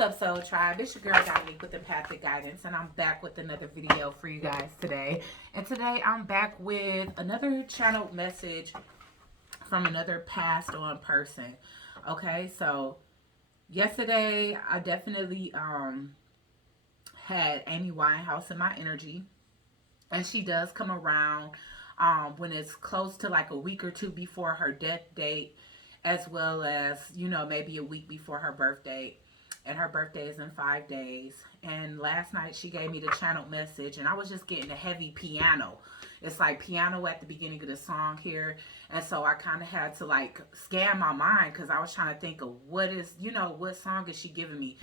What's up, Soul Tribe? It's your girl Dominique with Empathic Guidance, and I'm back with another video for you guys today. And today I'm back with another channeled message from another passed on person. Okay, so yesterday I definitely had Amy Winehouse in my energy, and she does come around when it's close to like a week or two before her death date, as well as, you know, maybe a week before her birthday. And her birthday is in 5 days. And last night she gave me the channeled message, and I was just getting a heavy piano. It's like piano at the beginning of the song here. And so I kind of had to like scan my mind because I was trying to think of what is, you know, what song is she giving me.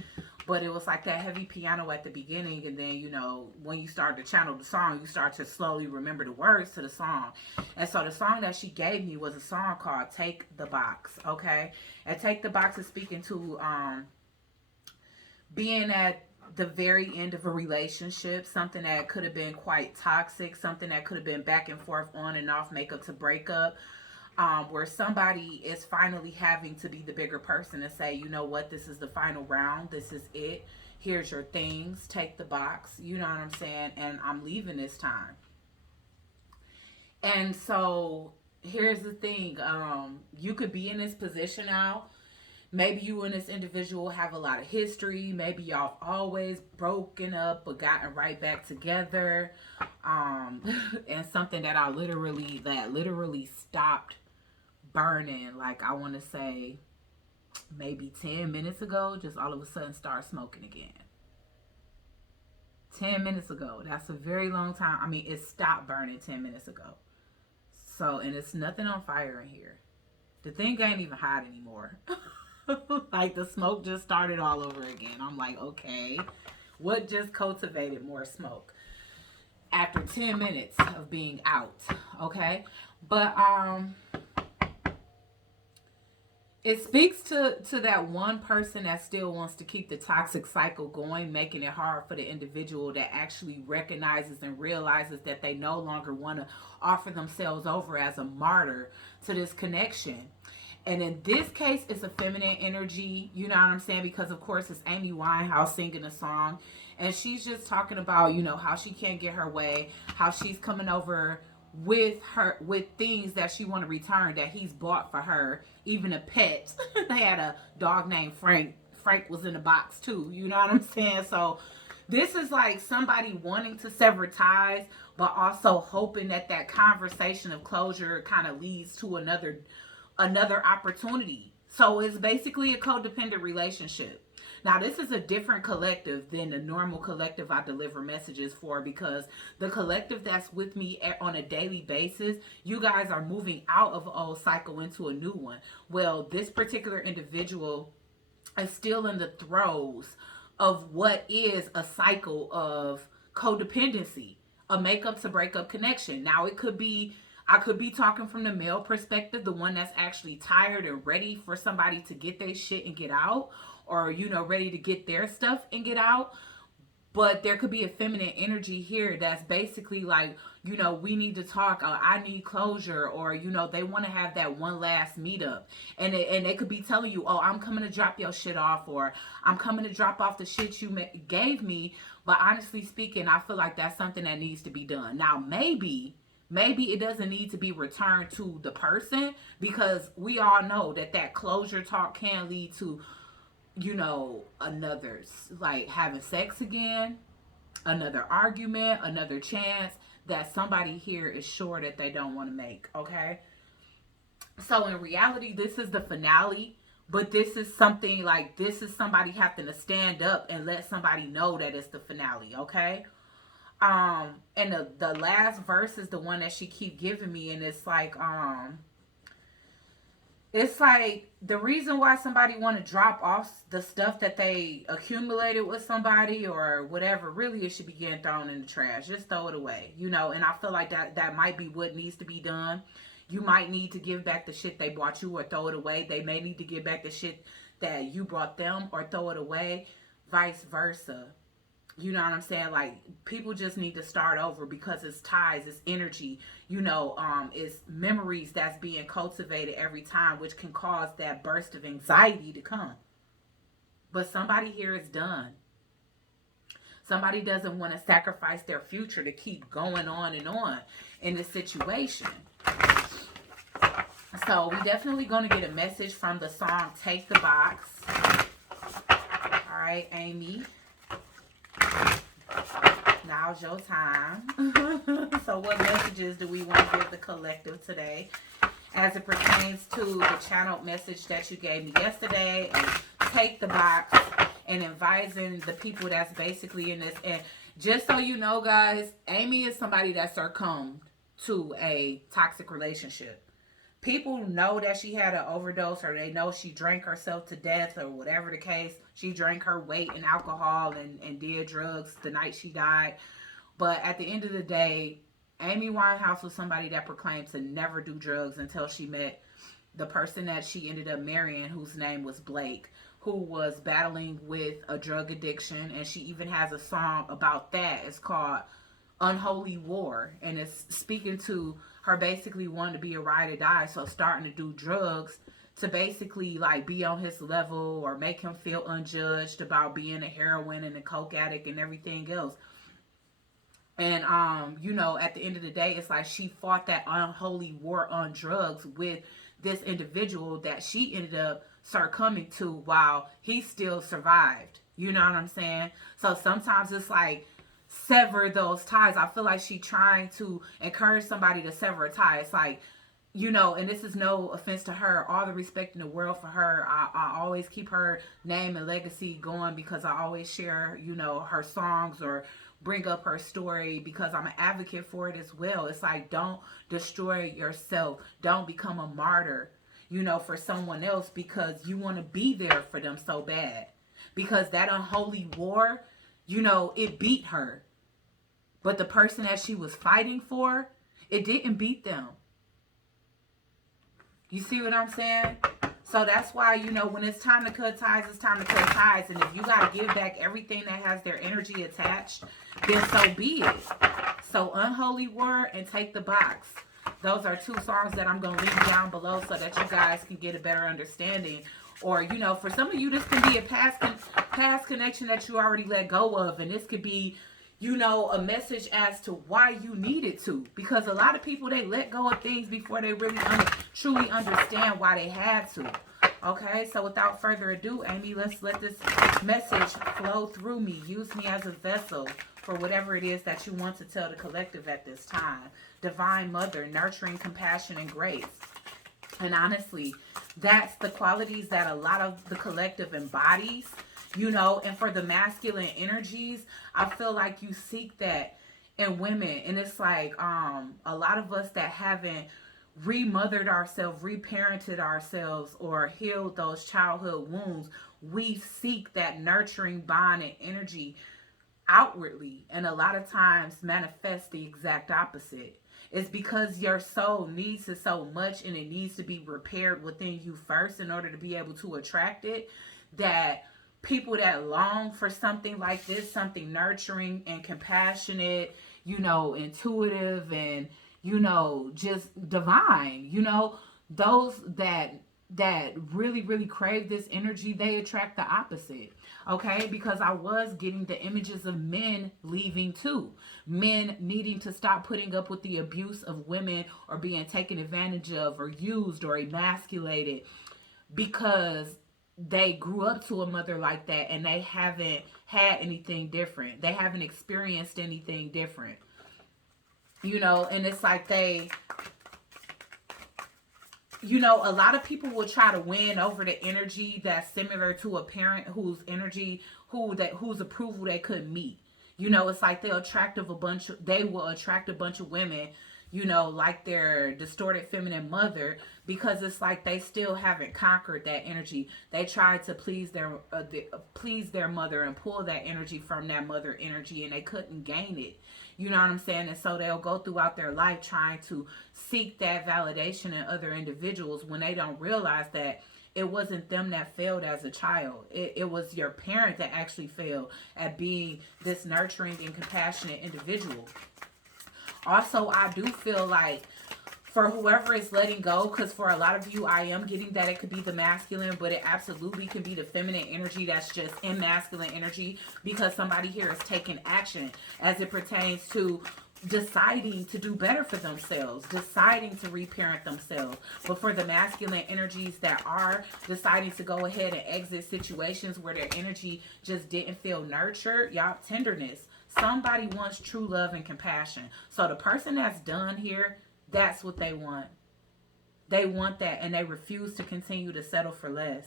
But it was like that heavy piano at the beginning, and then, you know, when you start to channel the song, you start to slowly remember the words to the song. And so the song that she gave me was a song called Take the Box, okay? And Take the Box is speaking to being at the very end of a relationship, something that could have been quite toxic, something that could have been back and forth, on and off, makeup to breakup, where somebody is finally having to be the bigger person and say, you know what, this is the final round, this is it, here's your things, take the box, you know what I'm saying, and I'm leaving this time. And so here's the thing, you could be in this position now. Maybe you and this individual have a lot of history. Maybe y'all always broken up but gotten right back together. And something that literally stopped burning, like I want to say maybe 10 minutes ago, just all of a sudden start smoking again. 10 minutes ago. That's a very long time. I mean, it stopped burning 10 minutes ago. So, and it's nothing on fire in here. The thing ain't even hot anymore. Like the smoke just started all over again. I'm like, okay, what just cultivated more smoke after 10 minutes of being out? Okay, but it speaks to that one person that still wants to keep the toxic cycle going, making it hard for the individual that actually recognizes and realizes that they no longer want to offer themselves over as a martyr to this connection. And in this case, it's a feminine energy, you know what I'm saying? Because, of course, it's Amy Winehouse singing a song. And she's just talking about, you know, how she can't get her way, how she's coming over with things that she want to return that he's bought for her, even a pet. They had a dog named Frank. Frank was in the box, too, you know what I'm saying? So this is like somebody wanting to sever ties, but also hoping that that conversation of closure kind of leads to another opportunity. So it's basically a codependent relationship. Now, this is a different collective than the normal collective I deliver messages for, because the collective that's with me on a daily basis, you guys are moving out of an old cycle into a new one. Well, this particular individual is still in the throes of what is a cycle of codependency, a makeup to breakup connection. Now, I could be talking from the male perspective, the one that's actually tired and ready for somebody to get their shit and get out, or, you know, ready to get their stuff and get out. But there could be a feminine energy here that's basically like, you know, we need to talk, I need closure, or, you know, they want to have that one last meetup. And they could be telling you, oh, I'm coming to drop your shit off, or I'm coming to drop off the shit you gave me. But honestly speaking, I feel like that's something that needs to be done. Now, maybe it doesn't need to be returned to the person, because we all know that closure talk can lead to, you know, another, like having sex again, another argument, another chance that somebody here is sure that they don't want to make, okay? So in reality, this is the finale, but this is something like, this is somebody having to stand up and let somebody know that it's the finale, okay? And the last verse is the one that she keep giving me, and it's like the reason why somebody want to drop off the stuff that they accumulated with somebody or whatever, really it should be getting thrown in the trash. Just throw it away, you know. And I feel like that might be what needs to be done. You might need to give back the shit they bought you or throw it away. They may need to give back the shit that you brought them or throw it away, vice versa. You know what I'm saying? Like, people just need to start over, because it's ties, it's energy, you know, it's memories that's being cultivated every time, which can cause that burst of anxiety to come. But somebody here is done. Somebody doesn't want to sacrifice their future to keep going on and on in this situation. So we definitely going to get a message from the song Take the Box. All right, Amy. Now's your time. So what messages do we want to give the collective today as it pertains to the channeled message that you gave me yesterday, and Take the Box, and advising the people that's basically in this? And just so you know, guys, Amy is somebody that succumbed to a toxic relationship. People know that she had an overdose, or they know she drank herself to death, or whatever the case. She drank her weight in alcohol and did drugs the night she died. But at the end of the day, Amy Winehouse was somebody that proclaimed to never do drugs until she met the person that she ended up marrying, whose name was Blake, who was battling with a drug addiction. And she even has a song about that. It's called Unholy War, and it's speaking to her basically wanting to be a ride or die, so starting to do drugs to basically like be on his level or make him feel unjudged about being a heroin and a coke addict and everything else. And you know, at the end of the day, it's like she fought that unholy war on drugs with this individual that she ended up succumbing to while he still survived. You know what I'm saying? So sometimes it's like, sever those ties. I feel like she trying to encourage somebody to sever a tie. It's like, you know, and this is no offense to her, all the respect in the world for her. I always keep her name and legacy going because I always share, you know, her songs or bring up her story because I'm an advocate for it as well. It's like, don't destroy yourself. Don't become a martyr, you know, for someone else because you want to be there for them so bad. Because that unholy war, you know, it beat her. But the person that she was fighting for, it didn't beat them. You see what I'm saying? So that's why, you know, when it's time to cut ties, it's time to cut ties. And if you got to give back everything that has their energy attached, then so be it. So Unholy War and Take the Box. Those are two songs that I'm going to leave down below so that you guys can get a better understanding. Or, you know, for some of you, this can be a past connection that you already let go of. And this could be, you know, a message as to why you needed to. Because a lot of people, they let go of things before they really truly understand why they had to. Okay, so without further ado, Amy, let's let this message flow through me. Use me as a vessel for whatever it is that you want to tell the collective at this time. Divine Mother, nurturing, compassion, and grace. And honestly, that's the qualities that a lot of the collective embodies, you know. And for the masculine energies, I feel like you seek that in women. And it's like a lot of us that haven't remothered ourselves, reparented ourselves, or healed those childhood wounds, we seek that nurturing bond and energy outwardly, and a lot of times manifest the exact opposite. It's because your soul needs it so much and it needs to be repaired within you first in order to be able to attract it, that people that long for something like this, something nurturing and compassionate, you know, intuitive and, you know, just divine, you know, those that really, really crave this energy, they attract the opposite. Okay, because I was getting the images of men leaving too. Men needing to stop putting up with the abuse of women or being taken advantage of or used or emasculated because they grew up to a mother like that and they haven't had anything different. They haven't experienced anything different. You know, and it's like they, you know, a lot of people will try to win over the energy that's similar to a parent whose energy, whose approval they couldn't meet. You know, it's like they will attract a bunch of women, you know, like their distorted feminine mother, because it's like they still haven't conquered that energy. They tried to please their mother and pull that energy from that mother energy, and they couldn't gain it. You know what I'm saying? And so they'll go throughout their life trying to seek that validation in other individuals when they don't realize that it wasn't them that failed as a child. It was your parent that actually failed at being this nurturing and compassionate individual. Also, I do feel like For whoever is letting go, because for a lot of you, I am getting that it could be the masculine, but it absolutely can be the feminine energy that's just in masculine energy, because somebody here is taking action as it pertains to deciding to do better for themselves, deciding to reparent themselves. But for the masculine energies that are deciding to go ahead and exit situations where their energy just didn't feel nurtured, y'all, tenderness. Somebody wants true love and compassion. So the person that's done here, that's what they want. They want that, and they refuse to continue to settle for less.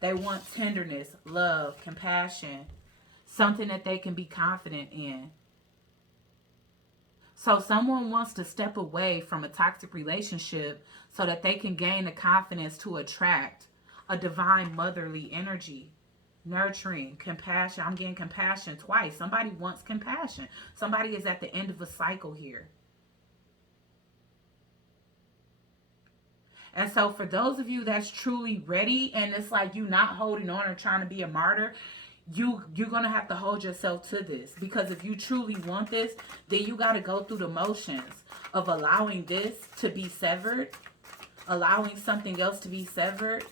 They want tenderness, love, compassion, something that they can be confident in. So someone wants to step away from a toxic relationship so that they can gain the confidence to attract a divine motherly energy. Nurturing, compassion. I'm getting compassion twice. Somebody wants compassion. Somebody is at the end of a cycle here. And so for those of you that's truly ready, and it's like you not holding on or trying to be a martyr, you're going to have to hold yourself to this. Because if you truly want this, then you got to go through the motions of allowing this to be severed, allowing something else to be severed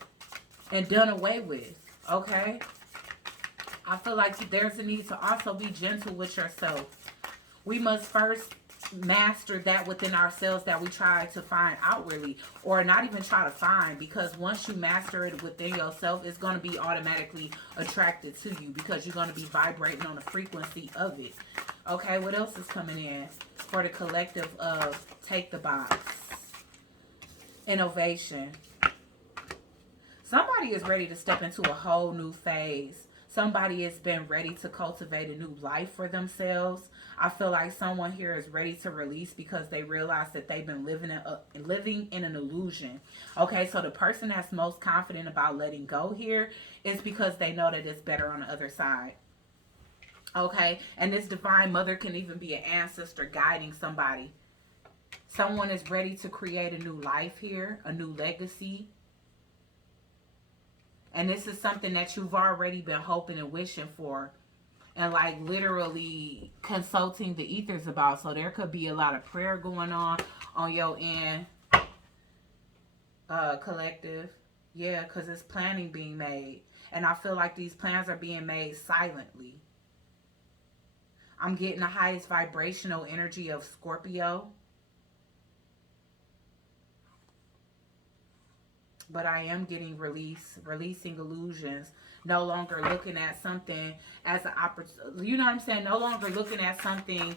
and done away with. Okay? I feel like there's a need to also be gentle with yourself. We must first master that within ourselves that we try to find outwardly, or not even try to find, because once you master it within yourself, it's going to be automatically attracted to you because you're going to be vibrating on the frequency of it. Okay, what else is coming in for the collective of Take the Box? Innovation. Somebody is ready to step into a whole new phase. Somebody has been ready to cultivate a new life for themselves. I feel like someone here is ready to release because they realize that they've been living in an illusion. Okay, so the person that's most confident about letting go here is because they know that it's better on the other side. Okay, and this divine mother can even be an ancestor guiding somebody. Someone is ready to create a new life here, a new legacy. And this is something that you've already been hoping and wishing for, and like literally consulting the ethers about. So there could be a lot of prayer going on your end, collective. Yeah, because it's planning being made. And I feel like these plans are being made silently. I'm getting the highest vibrational energy of Scorpio. But I am getting releasing illusions, no longer looking at something as an opportunity. You know what I'm saying? No longer looking at something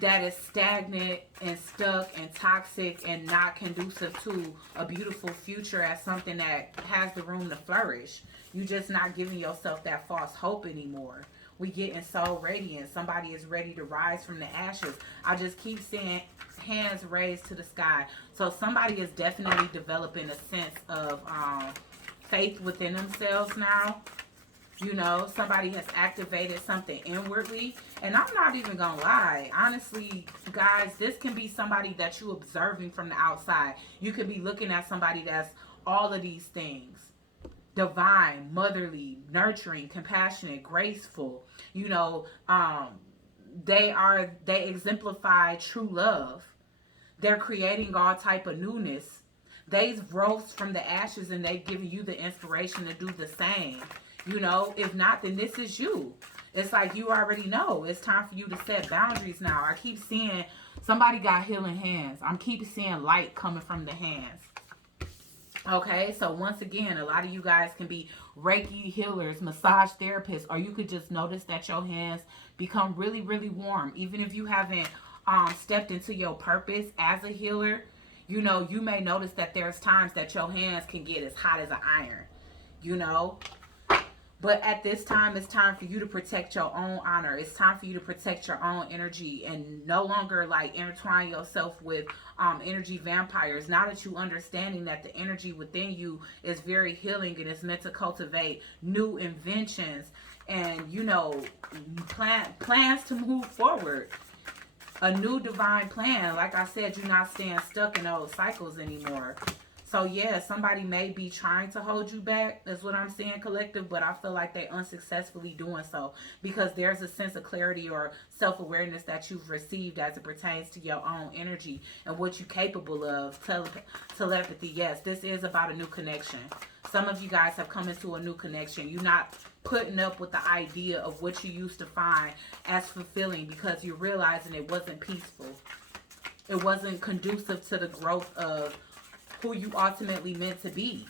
that is stagnant and stuck and toxic and not conducive to a beautiful future as something that has the room to flourish. You just not giving yourself that false hope anymore. We getting so radiant. Somebody is ready to rise from the ashes. I just keep seeing hands raised to the sky. So somebody is definitely developing a sense of faith within themselves now. You know, somebody has activated something inwardly. And I'm not even gonna lie. Honestly, guys, this can be somebody that you observing from the outside. You could be looking at somebody that's all of these things. Divine, motherly, nurturing, compassionate, graceful. You know, they exemplify true love. They're creating all type of newness. They've rose from the ashes and they've given you the inspiration to do the same. You know, if not, then this is you. It's like you already know. It's time for you to set boundaries now. I keep seeing somebody got healing hands. I'm keep seeing light coming from the hands. Okay, so once again, a lot of you guys can be Reiki healers, massage therapists, or you could just notice that your hands become really, really warm. Even if you haven't stepped into your purpose as a healer, you know, you may notice that there's times that your hands can get as hot as an iron, you know. But at this time, it's time for you to protect your own honor. It's time for you to protect your own energy and no longer like intertwine yourself with energy vampires. Now that you understanding that the energy within you is very healing and is meant to cultivate new inventions and, you know, plans to move forward. A new divine plan. Like I said, you're not staying stuck in those cycles anymore. So yeah, somebody may be trying to hold you back. That's what I'm saying, collective. But I feel like they unsuccessfully doing so because there's a sense of clarity or self-awareness that you've received as it pertains to your own energy and what you're capable of. Telepathy. Yes, this is about a new connection. Some of you guys have come into a new connection. You're not putting up with the idea of what you used to find as fulfilling because you're realizing it wasn't peaceful. It wasn't conducive to the growth of who you ultimately meant to be.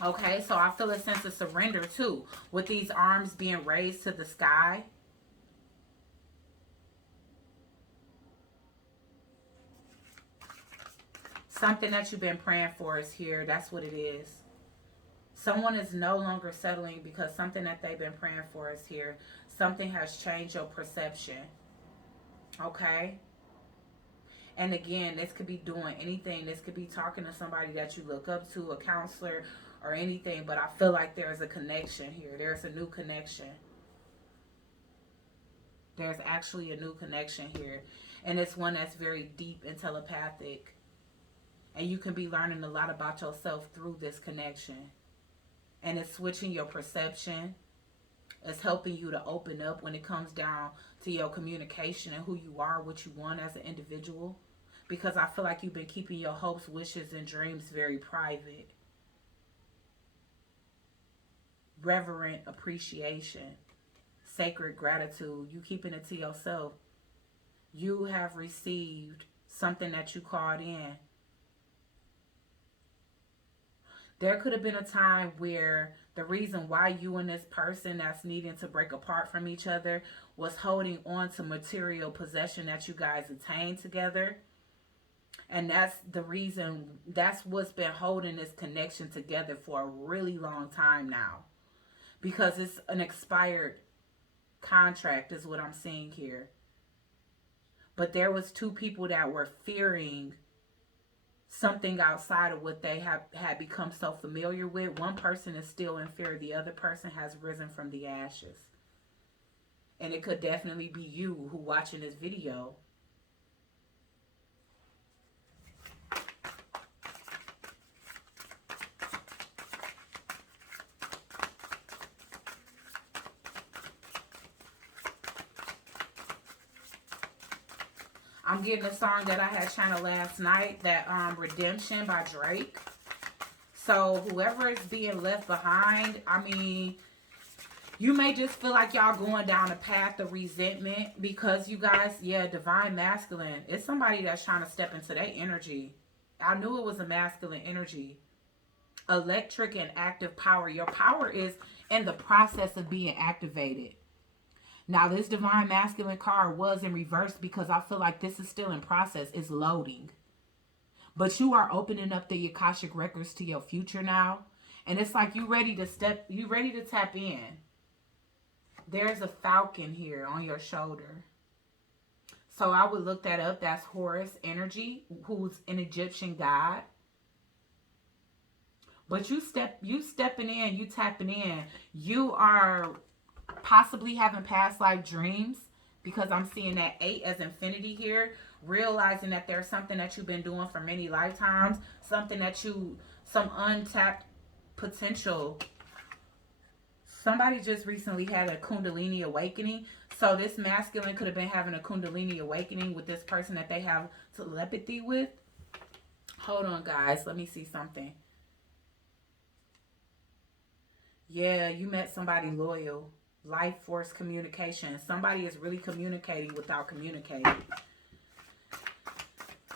Okay, so I feel a sense of surrender too with these arms being raised to the sky. Something that you've been praying for is here. That's what it is. Someone is no longer settling because something that they've been praying for is here. Something has changed your perception. Okay? And again, this could be doing anything. This could be talking to somebody that you look up to, a counselor or anything. But I feel like there's a connection here. There's a new connection. There's actually a new connection here. And it's one that's very deep and telepathic. And you can be learning a lot about yourself through this connection. And it's switching your perception. It's helping you to open up when it comes down to your communication and who you are, what you want as an individual. Because I feel like you've been keeping your hopes, wishes, and dreams very private. Reverent appreciation. Sacred gratitude. You keeping it to yourself. You have received something that you called in. There could have been a time where the reason why you and this person that's needing to break apart from each other was holding on to material possession that you guys attained together. And that's the reason, that's what's been holding this connection together for a really long time now. Because it's an expired contract is what I'm seeing here. But there was two people that were fearing something outside of what they had become so familiar with. One person is still in fear. The other person has risen from the ashes. And it could definitely be you who watching this video. I'm getting a song that I had channeled last night, that Redemption by Drake. So whoever is being left behind, I mean, you may just feel like y'all going down a path of resentment because you guys, yeah, divine masculine. It's somebody that's trying to step into their energy. I knew it was a masculine energy. Electric and active power. Your power is in the process of being activated. Now, this divine masculine card was in reverse because I feel like this is still in process. It's loading. But you are opening up the Akashic records to your future now. And it's like you ready to tap in. There's a falcon here on your shoulder. So I would look that up. That's Horus energy, who's an Egyptian god. But you stepping in, you tapping in. You are possibly having past life dreams, because I'm seeing that 8 as infinity here, realizing that there's something that you've been doing for many lifetimes, something that some untapped potential. Somebody just recently had a Kundalini awakening. So this masculine could have been having a Kundalini awakening with this person that they have telepathy with. Hold on, guys. Let me see something. Yeah, you met somebody loyal. Life force communication. Somebody is really communicating without communicating.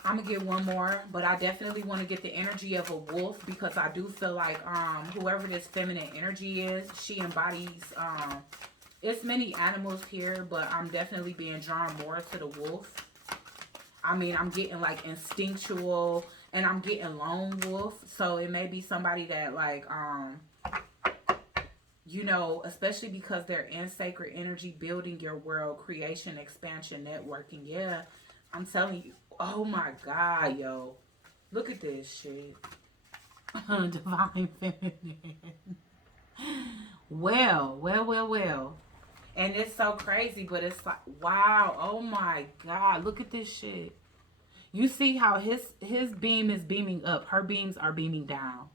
I'm going to get one more, but I definitely want to get the energy of a wolf, because I do feel like whoever this feminine energy is, she embodies, it's many animals here, but I'm definitely being drawn more to the wolf. I mean, I'm getting like instinctual, and I'm getting lone wolf, so it may be somebody that like, you know, especially because they're in sacred energy, building your world, creation, expansion, networking. Yeah, I'm telling you. Oh my God, yo. Look at this shit. Divine feminine. Well. And it's so crazy, but it's like, wow. Oh my God. Look at this shit. You see how his beam is beaming up, her beams are beaming down.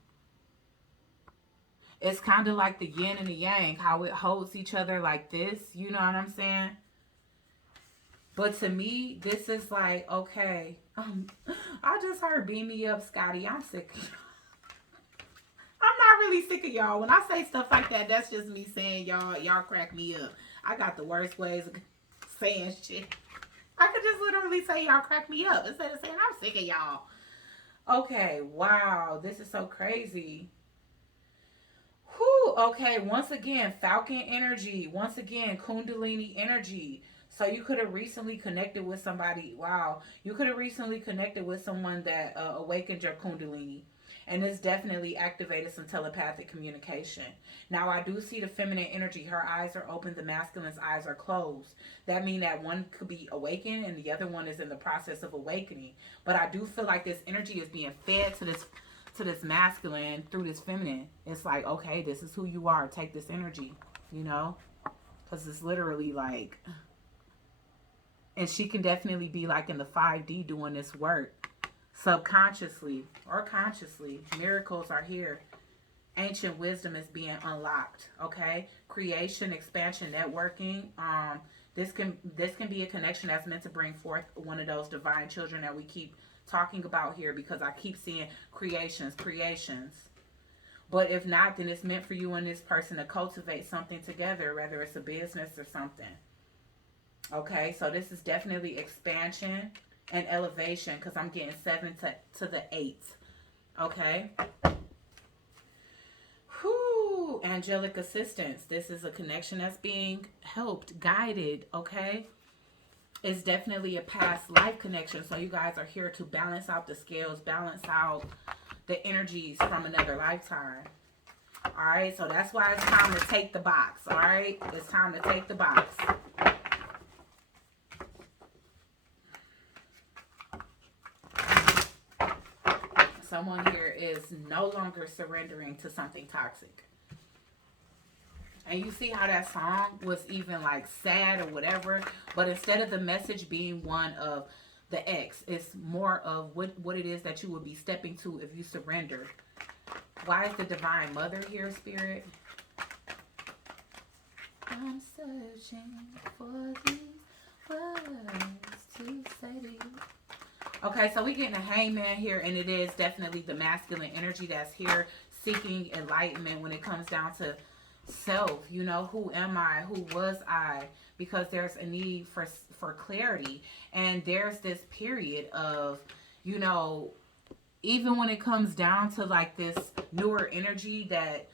It's kind of like the yin and the yang, how it holds each other like this. You know what I'm saying? But to me, this is like, okay, I just heard beam me up, Scotty. I'm sick. I'm not really sick of y'all. When I say stuff like that, that's just me saying y'all crack me up. I got the worst ways of saying shit. I could just literally say y'all crack me up instead of saying I'm sick of y'all. Okay, wow, this is so crazy. Whew, okay, once again, Falcon energy. Once again, Kundalini energy. So you could have recently connected with somebody. Wow, you could have recently connected with someone that awakened your Kundalini. And this definitely activated some telepathic communication. Now, I do see the feminine energy. Her eyes are open. The masculine's eyes are closed. That means that one could be awakened and the other one is in the process of awakening. But I do feel like this energy is being fed to this masculine through this feminine. It's like, okay, this is who you are. Take this energy, you know? Because it's literally like... And she can definitely be like in the 5D doing this work. Subconsciously or consciously, miracles are here. Ancient wisdom is being unlocked. Okay, creation, expansion, networking. This can be a connection that's meant to bring forth one of those divine children that we keep talking about here, because I keep seeing creations. But if not, then it's meant for you and this person to cultivate something together, whether it's a business or something. Okay, so this is definitely expansion and elevation, because I'm getting 7 to the 8. Okay. Whew. Angelic assistance. This is a connection that's being helped, guided. Okay. It's definitely a past life connection. So you guys are here to balance out the scales, balance out the energies from another lifetime. All right. So that's why it's time to take the box. All right. It's time to take the box. Someone here is no longer surrendering to something toxic. And you see how that song was even like sad or whatever, but instead of the message being one of the ex, it's more of what it is that you would be stepping to if you surrender. Why is the Divine Mother here, Spirit? I'm searching for these words to say to you. Okay, so we're getting a hangman here, and it is definitely the masculine energy that's here seeking enlightenment when it comes down to self. You know, who am I? Who was I? Because there's a need for clarity. And there's this period of, you know, even when it comes down to like this newer energy that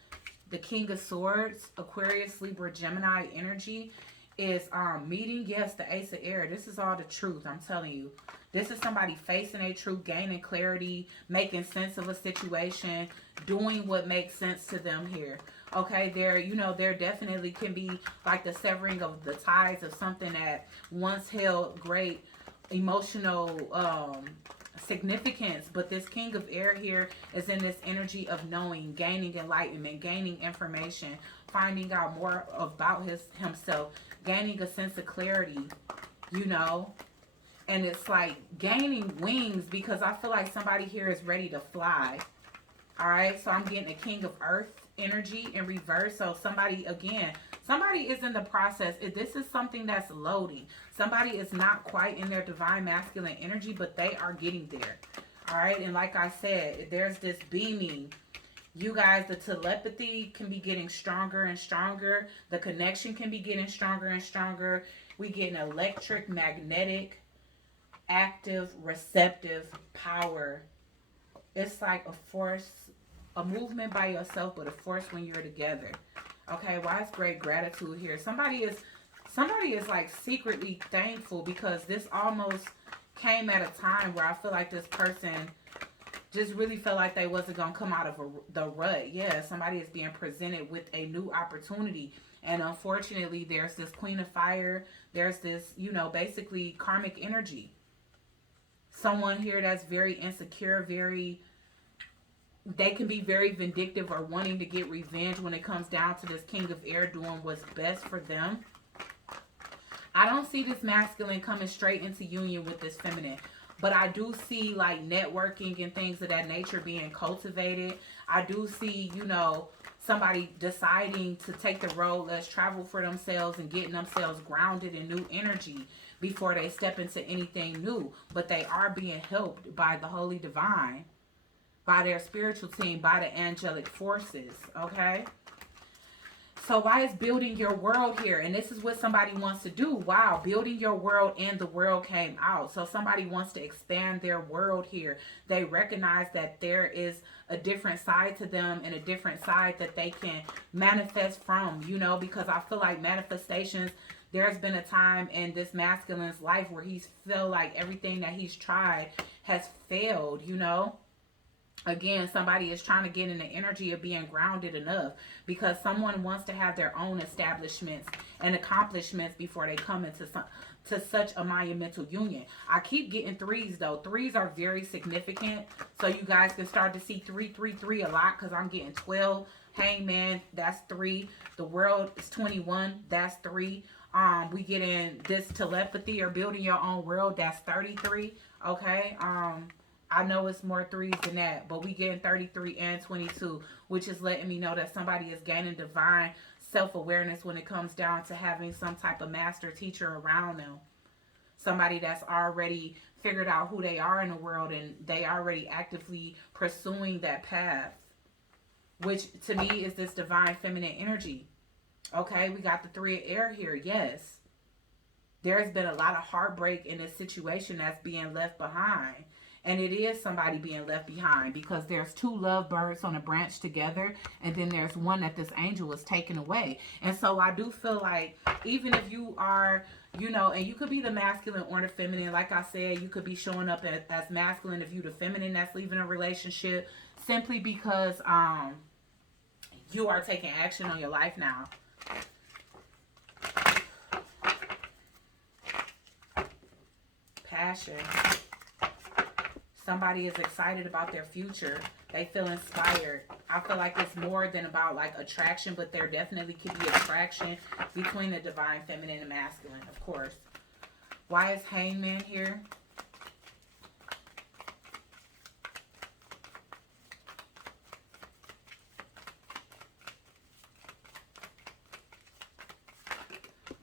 the King of Swords, Aquarius, Libra, Gemini energy is meeting. Yes, the Ace of Air. This is all the truth, I'm telling you. This is somebody facing a truth, gaining clarity, making sense of a situation, doing what makes sense to them here. Okay, there definitely can be like the severing of the ties of something that once held great emotional significance. But this King of Air here is in this energy of knowing, gaining enlightenment, gaining information, finding out more about himself, gaining a sense of clarity, you know. And it's like gaining wings, because I feel like somebody here is ready to fly. All right. So I'm getting a King of Earth energy in reverse. So somebody is in the process. This is something that's loading. Somebody is not quite in their divine masculine energy, but they are getting there. All right. And like I said, there's this beaming. You guys, the telepathy can be getting stronger and stronger. The connection can be getting stronger and stronger. We get an electric, magnetic, active, receptive power. It's like a force, a movement by yourself, but a force when you're together. Okay, why is great gratitude here? Somebody is like secretly thankful, because this almost came at a time where I feel like this person just really felt like they wasn't gonna come out of the rut. Yeah, somebody is being presented with a new opportunity. And unfortunately, there's this Queen of Fire. There's this, basically karmic energy. Someone here that's very insecure, they can be very vindictive or wanting to get revenge when it comes down to this King of Air doing what's best for them. I don't see this masculine coming straight into union with this feminine. But I do see like networking and things of that nature being cultivated. I do see, you know, somebody deciding to take the road less traveled for themselves and getting themselves grounded in new energy before they step into anything new. But they are being helped by the Holy Divine, by their spiritual team, by the angelic forces. Okay? So why is building your world here? And this is what somebody wants to do. Wow, building your world and the world came out. So somebody wants to expand their world here. They recognize that there is a different side to them and a different side that they can manifest from, you know, because I feel like manifestations, there's been a time in this masculine's life where he's felt like everything that he's tried has failed, you know. Again, somebody is trying to get in the energy of being grounded enough because someone wants to have their own establishments and accomplishments before they come into to such a monumental union. I keep getting threes though. Threes are very significant. So you guys can start to see 333 a lot because I'm getting 12. Hangman, that's 3. The world is 21. That's 3. We get in this telepathy or building your own world. That's 33. Okay. I know it's more threes than that, but we getting 33 and 22, which is letting me know that somebody is gaining divine self-awareness when it comes down to having some type of master teacher around them. Somebody that's already figured out who they are in the world and they already actively pursuing that path, which to me is this divine feminine energy. Okay, we got the 3 of air here. Yes, there's been a lot of heartbreak in this situation that's being left behind. And it is somebody being left behind because there's 2 lovebirds on a branch together, and then there's one that this angel was taken away. And so I do feel like even if you are, you know, and you could be the masculine or the feminine, like I said, you could be showing up as masculine if you the feminine that's leaving a relationship simply because you are taking action on your life now. Passion. Somebody is excited about their future. They feel inspired. I feel like it's more than about like attraction, but there definitely could be attraction between the divine feminine and masculine, of course. Why is Hangman here?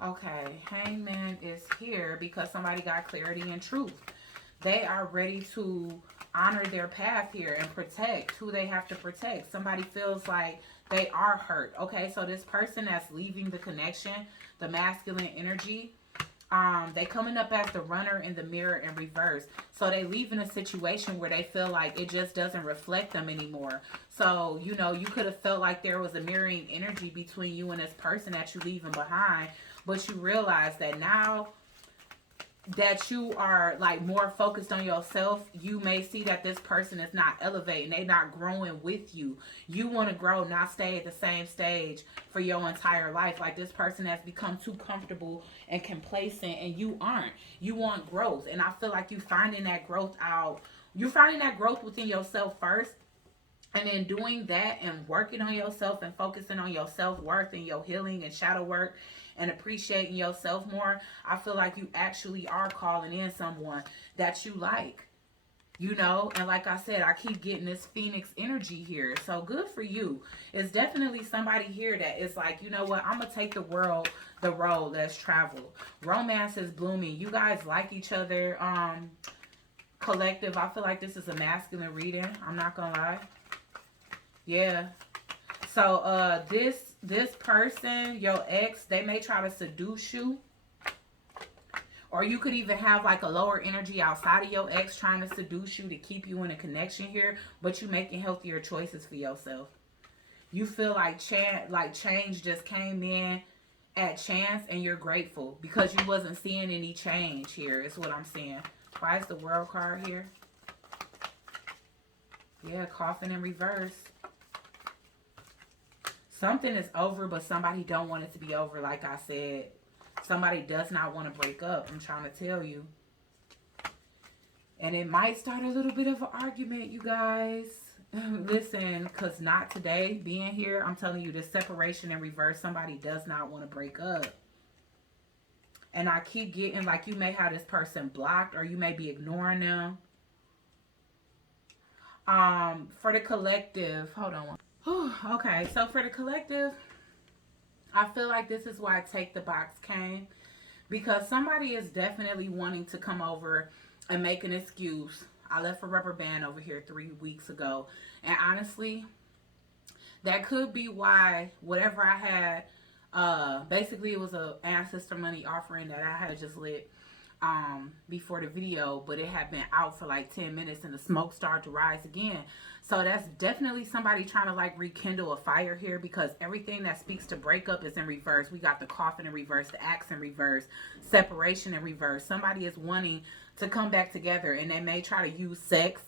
Okay, Hangman is here because somebody got clarity and truth. They are ready to honor their path here and protect who they have to protect. Somebody feels like they are hurt. Okay, so this person that's leaving the connection, the masculine energy, they coming up as the runner in the mirror in reverse. So they leave in a situation where they feel like it just doesn't reflect them anymore. So, you know, you could have felt like there was a mirroring energy between you and this person that you leaving behind. But you realize that now that you are like more focused on yourself, you may see that this person is not elevating. They're not growing with you. You want to grow, not stay at the same stage for your entire life. Like this person has become too comfortable and complacent and you aren't. You want growth. And I feel like you finding that growth out. You're finding that growth within yourself first. And then doing that and working on yourself and focusing on your self-worth and your healing and shadow work and appreciating yourself more, I feel like you actually are calling in someone that you like, you know. And like I said, I keep getting this Phoenix energy here. So good for you. It's definitely somebody here that is like, you know what, I'm going to take the road less traveled. Romance is blooming. You guys like each other. Collective, I feel like this is a masculine reading. I'm not going to lie. Yeah. So this person, your ex, they may try to seduce you. Or you could even have like a lower energy outside of your ex trying to seduce you to keep you in a connection here. But you making healthier choices for yourself. You feel like change just came in at chance and you're grateful. Because you wasn't seeing any change here is what I'm seeing. Why is the World card here? Yeah, coffin in reverse. Something is over, but somebody don't want it to be over, like I said. Somebody does not want to break up, I'm trying to tell you. And it might start a little bit of an argument, you guys. Listen, because not today, being here, I'm telling you, this separation in reverse, somebody does not want to break up. And I keep getting like you may have this person blocked or you may be ignoring them. For the collective, hold on. Okay, so for the collective, I feel like this is why Take the Box came, because somebody is definitely wanting to come over and make an excuse. I left a rubber band over here 3 weeks ago, and honestly, that could be why whatever I had, basically it was a ancestor money offering that I had just lit before the video, but it had been out for like 10 minutes and the smoke started to rise again. So that's definitely somebody trying to like rekindle a fire here, because everything that speaks to breakup is in reverse. We got the coffin in reverse, the axe in reverse, separation in reverse. Somebody is wanting to come back together, and they may try to use sex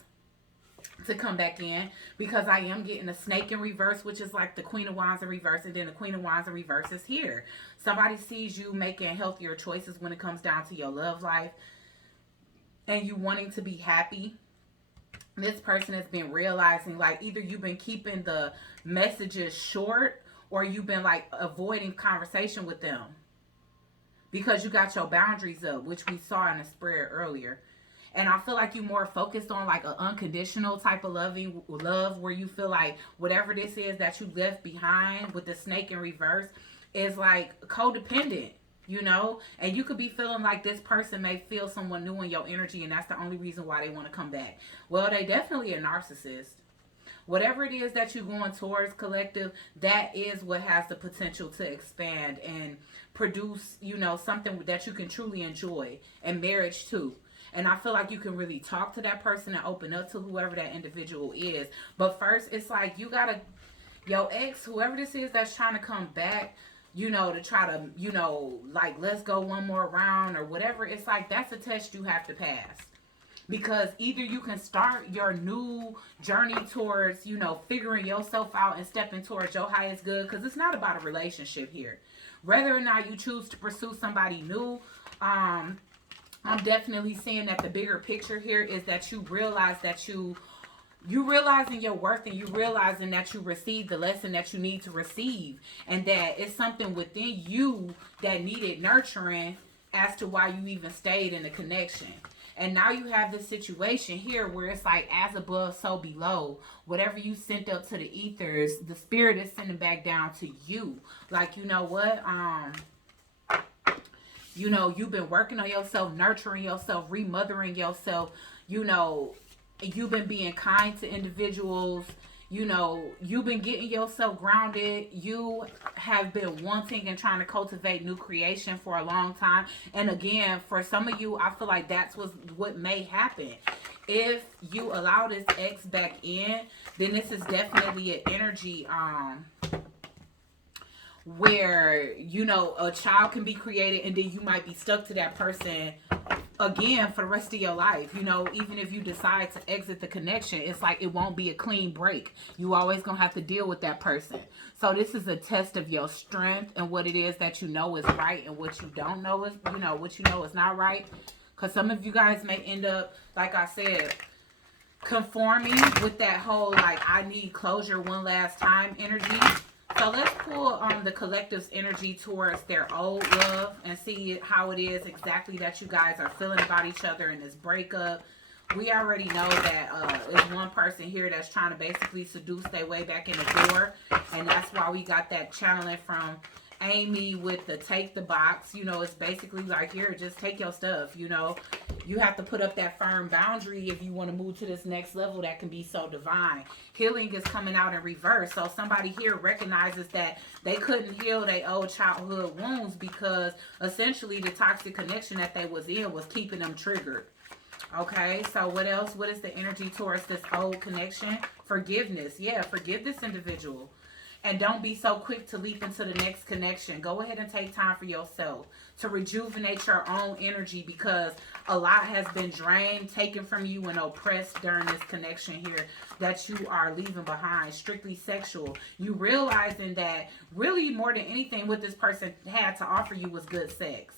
to come back in, because I am getting a snake in reverse, which is like the Queen of Wands in reverse, and then the Queen of Wands in reverse is here. Somebody sees you making healthier choices when it comes down to your love life and you wanting to be happy. This person has been realizing like either you've been keeping the messages short or you've been like avoiding conversation with them because you got your boundaries up, which we saw in the spread earlier. And I feel like you more focused on like an unconditional type of love where you feel like whatever this is that you left behind with the snake in reverse is like codependent, you know? And you could be feeling like this person may feel someone new in your energy, and that's the only reason why they want to come back. Well, they definitely a narcissist. Whatever it is that you're going towards, collective, that is what has the potential to expand and produce, you know, something that you can truly enjoy, and marriage too. And I feel like you can really talk to that person and open up to whoever that individual is. But first, it's like you gotta, your ex, whoever this is that's trying to come back, you know, to try to, you know, like, let's go one more round or whatever. It's like, that's a test you have to pass. Because either you can start your new journey towards, you know, figuring yourself out and stepping towards your highest good. Because it's not about a relationship here. Whether or not you choose to pursue somebody new, I'm definitely seeing that the bigger picture here is that you realize that you realizing your worth, and you realizing that you received the lesson that you need to receive, and that it's something within you that needed nurturing as to why you even stayed in the connection. And now you have this situation here where it's like as above, so below. Whatever you sent up to the ethers, the spirit is sending back down to you. Like, you know what? You know, you've been working on yourself, nurturing yourself, remothering yourself. You know, you've been being kind to individuals. You know, you've been getting yourself grounded. You have been wanting and trying to cultivate new creation for a long time. And again, for some of you, I feel like that's what may happen. If you allow this ex back in, then this is definitely an energy where, you know, a child can be created, and then you might be stuck to that person again for the rest of your life. You know, even if you decide to exit the connection, it's like it won't be a clean break. You always gonna have to deal with that person. So this is a test of your strength and what it is that you know is right and what you don't know is, you know, what you know is not right. Because some of you guys may end up, like I said, conforming with that whole like I need closure one last time energy. So let's pull the collective's energy towards their old love and see how it is exactly that you guys are feeling about each other in this breakup. We already know that there's one person here that's trying to basically seduce their way back in the door. And that's why we got that channeling from Amy with the take the box. You know, it's basically like, here, just take your stuff, you know. You have to put up that firm boundary if you want to move to this next level that can be so divine. Healing is coming out in reverse. So somebody here recognizes that they couldn't heal their old childhood wounds because essentially the toxic connection that they was in was keeping them triggered. Okay, so what else? What is the energy towards this old connection? Forgiveness. Yeah, forgive this individual. And don't be so quick to leap into the next connection. Go ahead and take time for yourself to rejuvenate your own energy, because a lot has been drained, taken from you, and oppressed during this connection here that you are leaving behind. Strictly sexual. You realizing that really more than anything what this person had to offer you was good sex.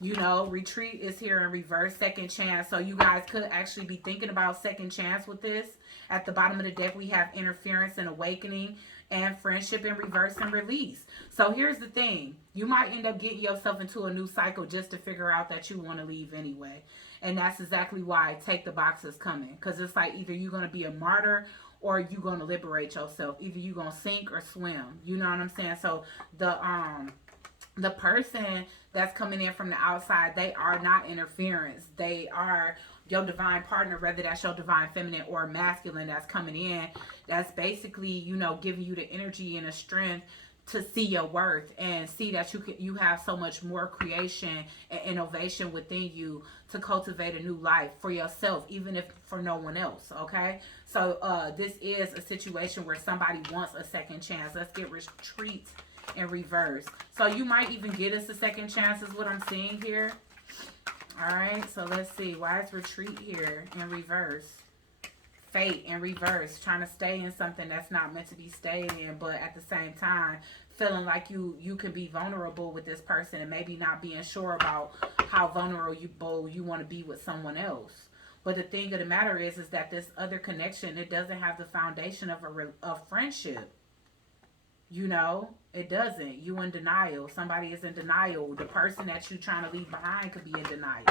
You know, retreat is here in reverse, second chance. So you guys could actually be thinking about second chance with this. At the bottom of the deck, we have interference and awakening. and friendship in reverse and release. So here's the thing. You might end up getting yourself into a new cycle just to figure out that you want to leave anyway. And that's exactly why Take the Box is coming. Because it's like either you're going to be a martyr or you're going to liberate yourself. Either you're going to sink or swim. You know what I'm saying? So the person that's coming in from the outside, they are not interference. They are your divine partner, whether that's your divine feminine or masculine that's coming in. That's basically, giving you the energy and the strength to see your worth and see that you have so much more creation and innovation within you to cultivate a new life for yourself, even if for no one else. Okay, so this is a situation where somebody wants a second chance. Let's get retreat in reverse. So you might even get us a second chance is what I'm seeing here. All right, so let's see. Why is retreat here in reverse? Fate in reverse, trying to stay in something that's not meant to be stayed in, but at the same time feeling like you can be vulnerable with this person and maybe not being sure about how vulnerable you want to be with someone else. But the thing of the matter is that this other connection, it doesn't have the foundation of friendship. It doesn't. You in denial. Somebody is in denial. The person that you're trying to leave behind could be in denial.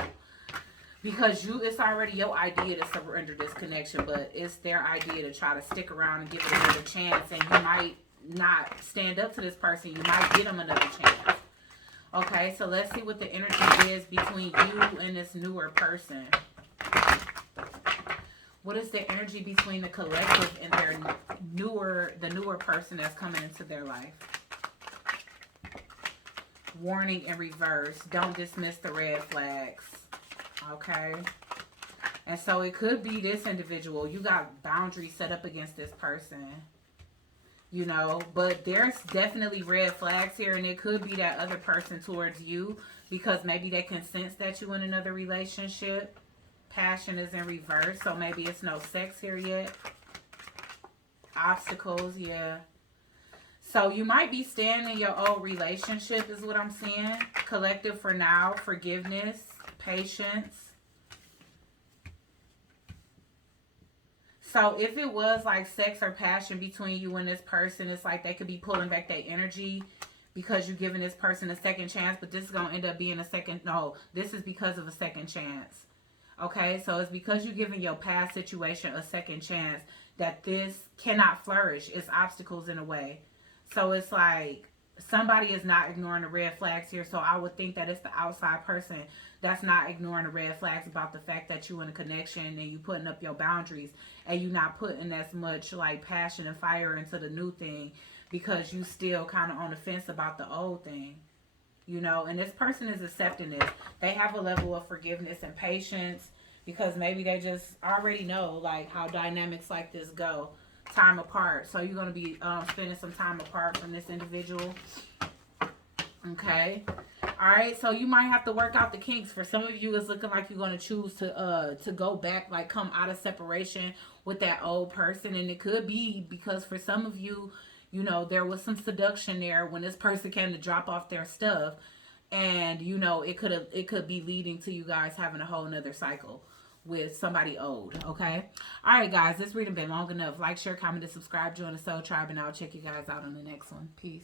Because it's already your idea to surrender this connection, but it's their idea to try to stick around and give it another chance. And you might not stand up to this person. You might get them another chance. Okay, so let's see what the energy is between you and this newer person. What is the energy between the collective and the newer person that's coming into their life? Warning in reverse. Don't dismiss the red flags. Okay. And so it could be this individual. You got boundaries set up against this person. But there's definitely red flags here, and it could be that other person towards you because maybe they can sense that you in another relationship. Passion is in reverse, so maybe it's no sex here yet. Obstacles, yeah. So you might be staying in your old relationship is what I'm seeing. Collective for now, forgiveness, patience. So if it was like sex or passion between you and this person, it's like they could be pulling back their energy because you're giving this person a second chance, but this is going to end up being this is because of a second chance. Okay, so it's because you're giving your past situation a second chance that this cannot flourish. It's obstacles in a way. So it's like somebody is not ignoring the red flags here. So I would think that it's the outside person that's not ignoring the red flags about the fact that you in a connection and you putting up your boundaries and you not putting as much like passion and fire into the new thing because you still kind of on the fence about the old thing. And this person is accepting this. They have a level of forgiveness and patience because maybe they just already know like how dynamics like this go time apart. So you're going to be spending some time apart from this individual. Okay. All right. So you might have to work out the kinks. For some of you, it's looking like you're going to choose to go back, like come out of separation with that old person. And it could be because for some of you, there was some seduction there when this person came to drop off their stuff. And, it could be leading to you guys having a whole nother cycle with somebody old. Okay. All right, guys. This reading been long enough. Like, share, comment, and subscribe. Join the Soul Tribe. And I'll check you guys out on the next one. Peace.